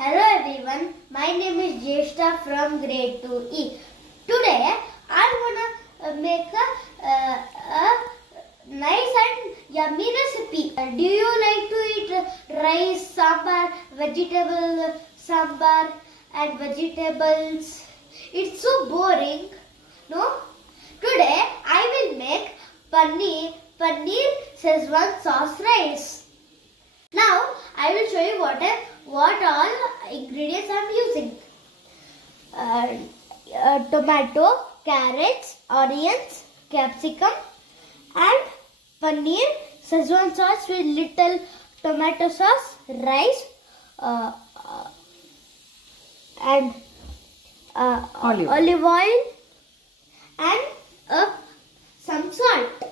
Hello everyone, my name is Jyeshta from grade 2E. Today I want to make a nice and yummy recipe. Do you like to eat rice, sambar, vegetable sambar and vegetables? It's so boring, no? Today I will make paneer Szechuan sauce rice. Now I will show you what all ingredients I am using. Tomato, carrots, onions, capsicum and paneer Szechuan sauce with little tomato sauce, rice and olive oil and some salt.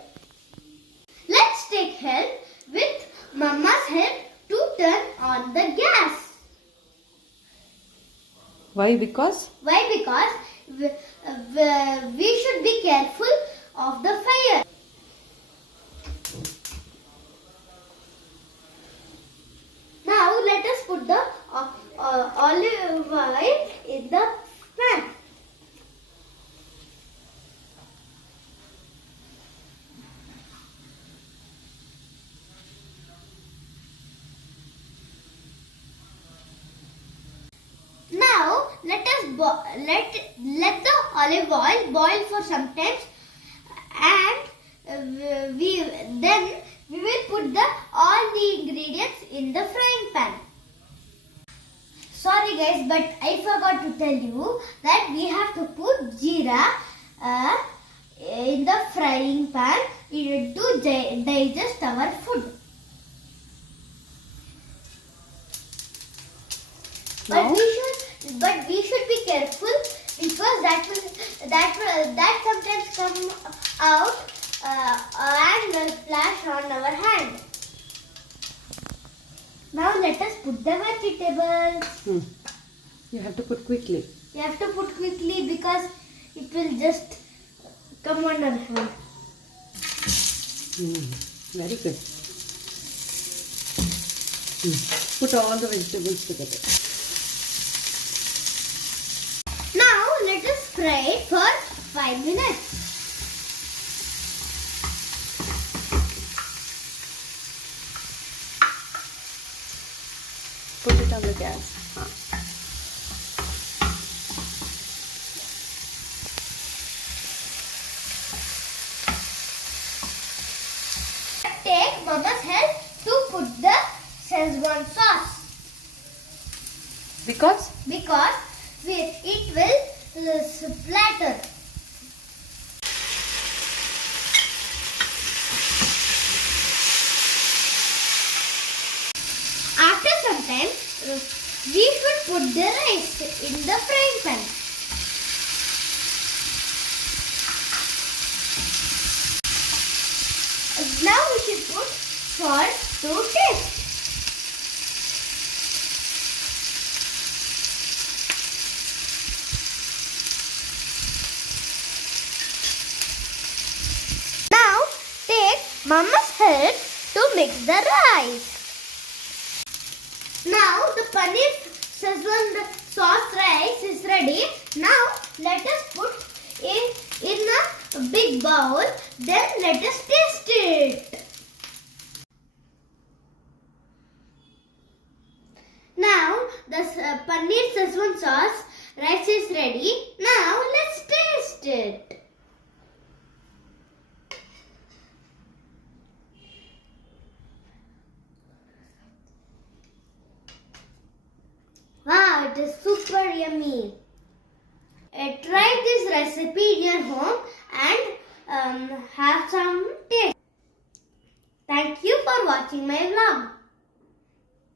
Let's take help with Mama's help to turn on the gas. Why? Because we should be careful of the fire. Now let us put the olive oil in the pan. Now let the olive oil boil for some time, and we will put all the ingredients in the frying pan. Sorry guys, but I forgot to tell you that we have to put jeera in the frying pan to digest our food. But we should be careful because that sometimes come out and splash on our hand. Now let us put the vegetables. You have to put quickly. You have to put quickly because it will just come on our hand. Very good. Put all the vegetables together. Now let us fry it for 5 minutes. Put it on the gas. Take Mama's help to put the Szechuan sauce. Because It will splatter. After some time, we should put the rice in the frying pan. Now we should put salt to taste. Now take Mama's help to mix the rice. Now the paneer Szechuan sauce rice is ready. Now let us put in a big bowl. Then let us taste it. Now the paneer Szechuan sauce rice is ready. Now let's taste it. Wow, it is super yummy. Try this recipe in your home and have some taste. Thank you for watching my vlog.